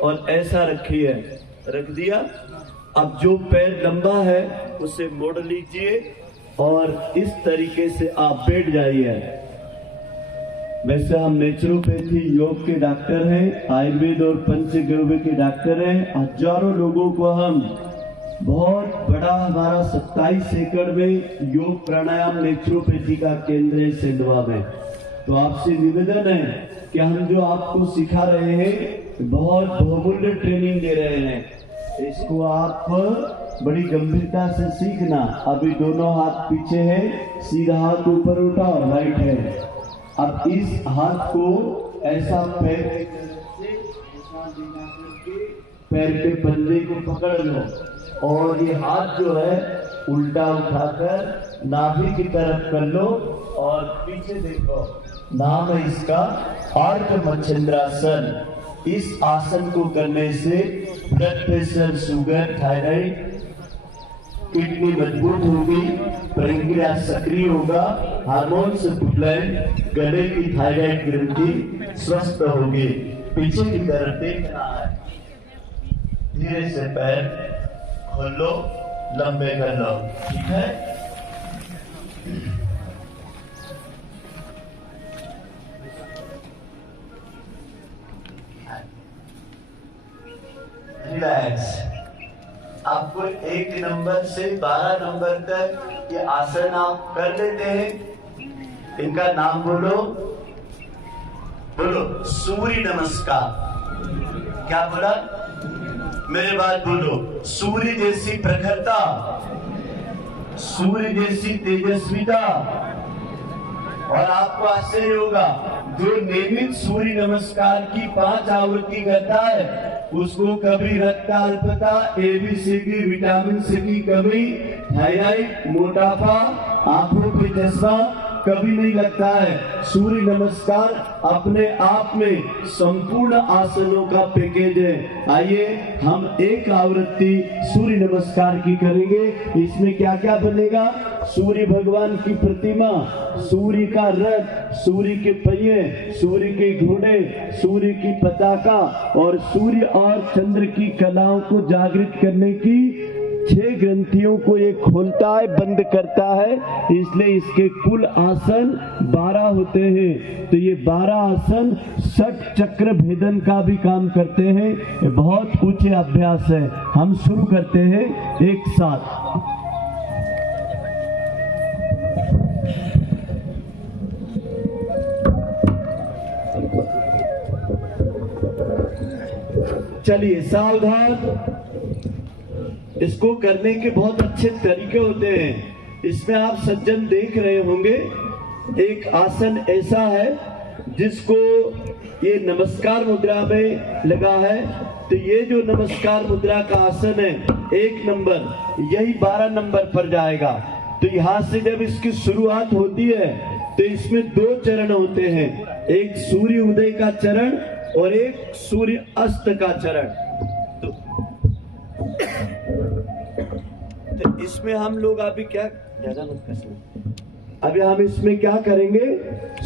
और ऐसा रखिए, रख दिया। अब जो पैर लंबा है उसे मोड़ लीजिए और इस तरीके से आप बैठ जाइए। वैसे हम नेचुरोपैथी योग के डॉक्टर हैं, आयुर्वेद और पंचगव्य के डॉक्टर हैं। हजारों लोगों को हम बहुत बड़ा हमारा 27 एकड़ में योग प्राणायाम नेचुरोपैथी का केंद्र है सेंधवा में। तो आपसे निवेदन है कि हम जो आपको सिखा रहे हैं बहुत बहुमूल्य ट्रेनिंग दे रहे हैं, इसको आप बड़ी गंभीरता से सीखना। अभी दोनों हाथ पीछे है, सीधा हाथ ऊपर उठा और राइट है। अब इस हाथ को ऐसा पैर पैर के पंजे को पकड़ लो और ये हाथ जो है उल्टा उठाकर नाभि की तरफ कर लो और पीछे देखो। नाम है इसका अर्ध मच्छिंद्रासन। इस आसन को करने से blood pressure, sugar, thyroid, kidney मजबूत होगी, पैंक्रियास सक्रिय होगा, हार्मोन सप्लाई, गले की थायराइड ग्रंथि स्वस्थ होगी। पीछे की तरफ देखना है, धीरे से पैर खोलो, लंबे कर लो, ठीक है। रिलैक्स। आपको 1 नंबर से 12 नंबर तक ये आसन आप कर लेते हैं। इनका नाम बोलो, बोलो सूर्य नमस्कार। क्या बोला? मेरे बाद बोलो, सूर्य जैसी प्रखरता, सूर्य जैसी तेजस्विता। और आपको आश्चर्य होगा, जो नियमित सूर्य नमस्कार की 5 आवृत्ति करता है उसको कभी रक्त अल्पता, एबीसीडी, विटामिन सी की कमी, थायराइड, मोटापा, आंखों पे चश्मा कभी नहीं लगता है। सूर्य नमस्कार अपने आप में संपूर्ण आसनों का पैकेज है। आइए हम एक आवृत्ति सूर्य नमस्कार की करेंगे। इसमें क्या क्या बनेगा? सूर्य भगवान की प्रतिमा, सूर्य का रथ, सूर्य के पहिए, सूर्य के घोड़े, सूर्य की पताका और सूर्य और चंद्र की कलाओं को जागृत करने की 6 ग्रंथियों को ये खोलता है, बंद करता है। इसलिए इसके कुल आसन 12 होते हैं। तो ये 12 आसन 60 चक्र भेदन का भी काम करते हैं। ये बहुत ऊंचे अभ्यास है। हम शुरू करते हैं एक साथ। चलिए सावधान। इसको करने के बहुत अच्छे तरीके होते हैं। इसमें आप सज्जन देख रहे होंगे, एक आसन ऐसा है जिसको ये नमस्कार मुद्रा में लगा है। तो ये जो नमस्कार मुद्रा का आसन है 1 नंबर, यही 12 नंबर पर जाएगा। तो यहाँ से जब इसकी शुरुआत होती है तो इसमें 2 चरण होते हैं, एक सूर्य उदय का चरण और एक सूर्य अस्त का चरण। तो इसमें हम लोग अभी क्या, ज्यादा मत कर, अभी हम इसमें क्या करेंगे,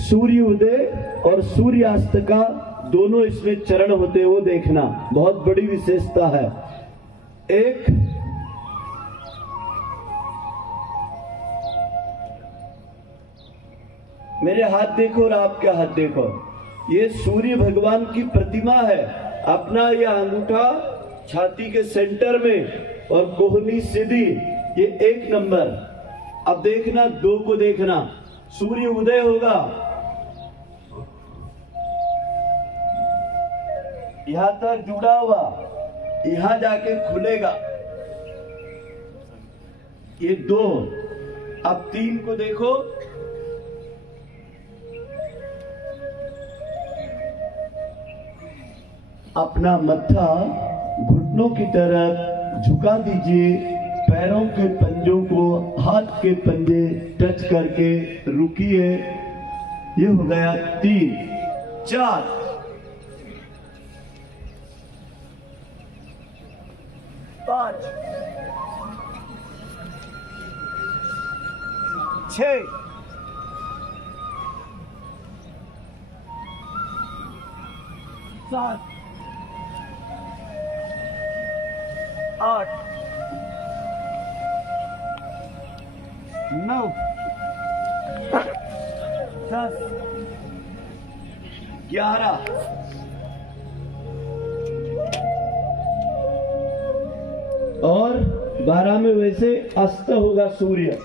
सूर्य उदय और सूर्यास्त का दोनों इसमें चरण होते हैं, वो देखना बहुत बड़ी विशेषता है। एक मेरे हाथ देखो और आपके हाथ देखो, ये सूर्य भगवान की प्रतिमा है। अपना यह अंगूठा छाती के सेंटर में और कोहनी सीधी, ये 1 नंबर। अब देखना 2 को देखना, सूर्य उदय होगा, यहां तक जुड़ा हुआ, यहां जाके खुलेगा, ये 2। अब 3 को देखो, अपना मत्था घुटनों की तरफ झुका दीजिए, पैरों के पंजों को हाथ के पंजे टच करके रुकिए। ये हो गया 3, 4, 5, 6, 7, 8 9 10 11 और 12 में वैसे अस्त होगा सूर्य।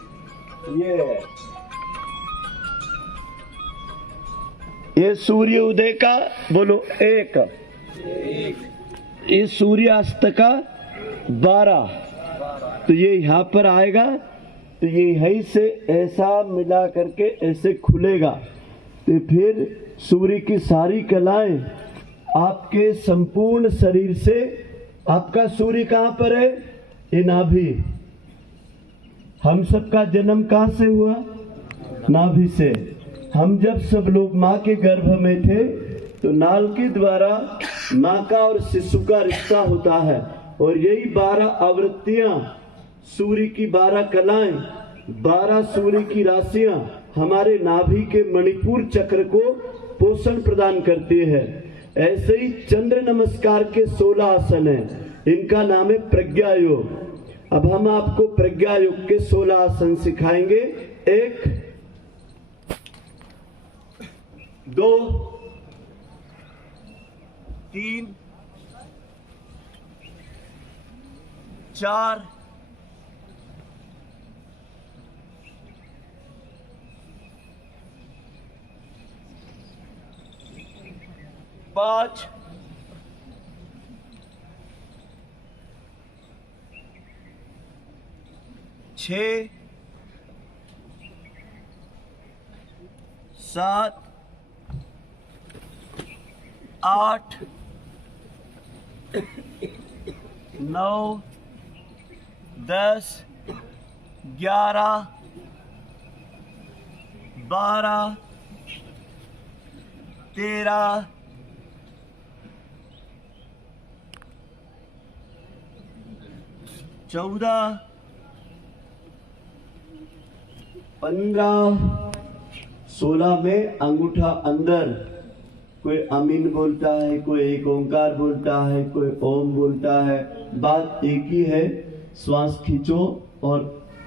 ये सूर्य उदय का बोलो 1, ये सूर्य अस्त का 12, तो ये यहाँ पर आएगा, तो ये यहीं से ऐसा मिला करके ऐसे खुलेगा, तो फिर सूर्य की सारी कलाएं आपके संपूर्ण शरीर से। आपका सूर्य कहाँ पर है? ये नाभि। हम सबका जन्म कहाँ से हुआ? नाभि से। हम जब सब लोग माँ के गर्भ में थे तो नाल के द्वारा माँ का और शिशु का रिश्ता होता है, और यही 12 आवृत्तियां, सूर्य की 12 कलाएं, 12 सूर्य की राशियां हमारे नाभि के मणिपुर चक्र को पोषण प्रदान करती है। ऐसे ही चंद्र नमस्कार के 16 आसन हैं, इनका नाम है प्रज्ञा योग। अब हम आपको प्रज्ञा योग के 16 आसन सिखाएंगे। 1 2 3 4 5 6 7 8 9 10 11 12 13 14 15 16 में अंगूठा अंदर, कोई अमीन बोलता है, कोई एक ओंकार बोलता है, कोई ओम बोलता है। बात एक ही है, श्वास खींचो और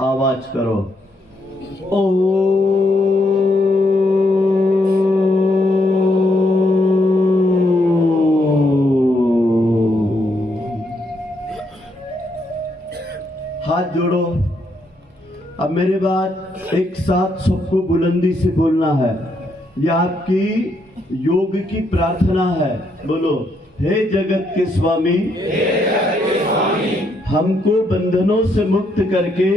आवाज करो ओ। हाथ जोड़ो। अब मेरे बाद एक साथ सबको बुलंदी से बोलना है। यह आपकी योग की प्रार्थना है। बोलो, हे जगत के स्वामी, हमको बंधनों से मुक्त करके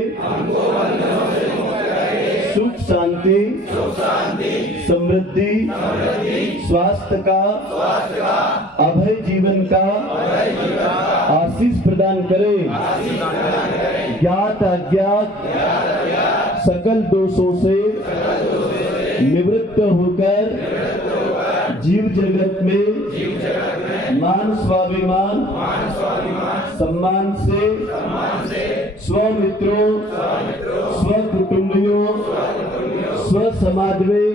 सुख शांति समृद्धि स्वास्थ्य का अभय जीवन का आशीष प्रदान करे। ज्ञात अज्ञात सकल दोषों से निवृत्त होकर जीव जगत में मान स्वाभिमान सम्मान से स्वमित्रों स्वकुटुंबियों स्व समाज में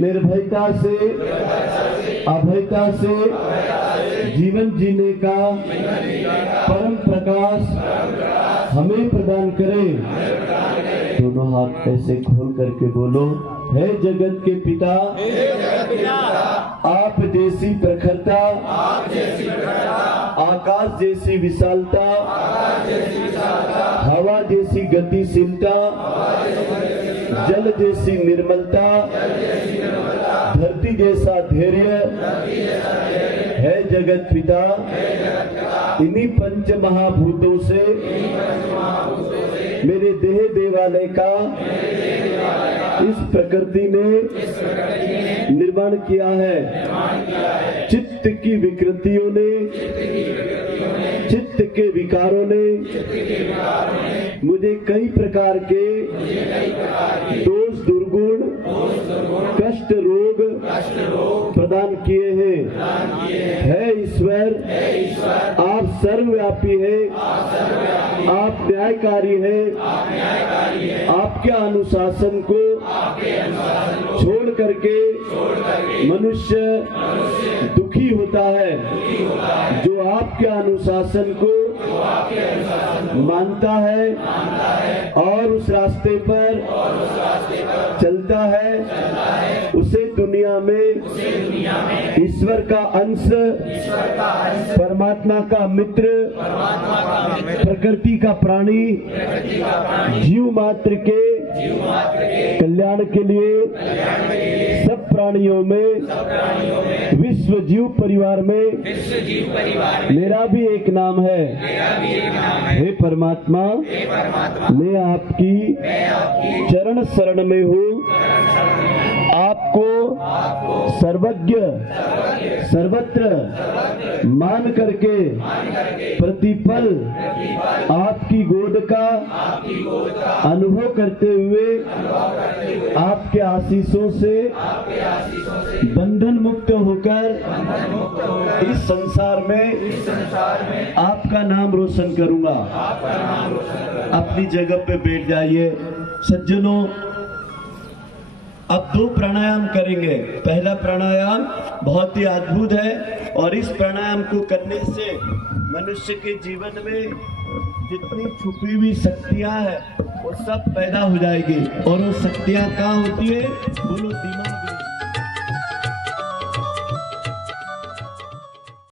निर्भयता से अभयता से जीवन जीने का परम प्रकाश हमें प्रदान करे। दोनों हाथ ऐसे खोल करके बोलो, हे जगत के पिता, आप जैसी प्रखरता, आकाश जैसी विशालता, हवा जैसी गतिशीलता, जल जैसी निर्मलता, धरती जैसा धैर्य है जगत पिता। इन्हीं पंच महाभूतों से मेरे देह देवालय का इस प्रकृति ने निर्माण किया है। चित्त की विकृतियों ने, चित्त के विकारों ने मुझे कई प्रकार के दोष दुर्गुण कष्ट रोग प्रदान किए हैं। है ईश्वर, आप सर्वव्यापी है, आप न्यायकारी है। आपके अनुशासन को छोड़ करके मनुष्य दुखी होता है। जो आपके अनुशासन को मानता है और उस रास्ते पर चलता है, उसे दुनिया में ईश्वर का अंश, परमात्मा का मित्र, प्रकृति का प्राणी, जीव मात्र के कल्याण के लिए सब प्राणियों में, विश्व जीव परिवार में मेरा भी एक नाम है। हे परमात्मा, मैं आपकी चरण शरण में हूँ। आपको सर्वज्ञ सर्वत्र मान करके प्रतिपल आपकी गोद का अनुभव करते हुए आपके आशीषों से बंधन मुक्त होकर इस संसार में आपका नाम रोशन करूंगा। अपनी जगह पे बैठ जाइए। सज्जनों, अब 2 प्राणायाम करेंगे। पहला प्राणायाम बहुत ही अद्भुत है और इस प्राणायाम को करने से मनुष्य के जीवन में जितनी छुपी हुई शक्तियां हैं वो सब पैदा हो जाएगी। और वो शक्तियां कहाँ होती है? बोलो, दिमाग में।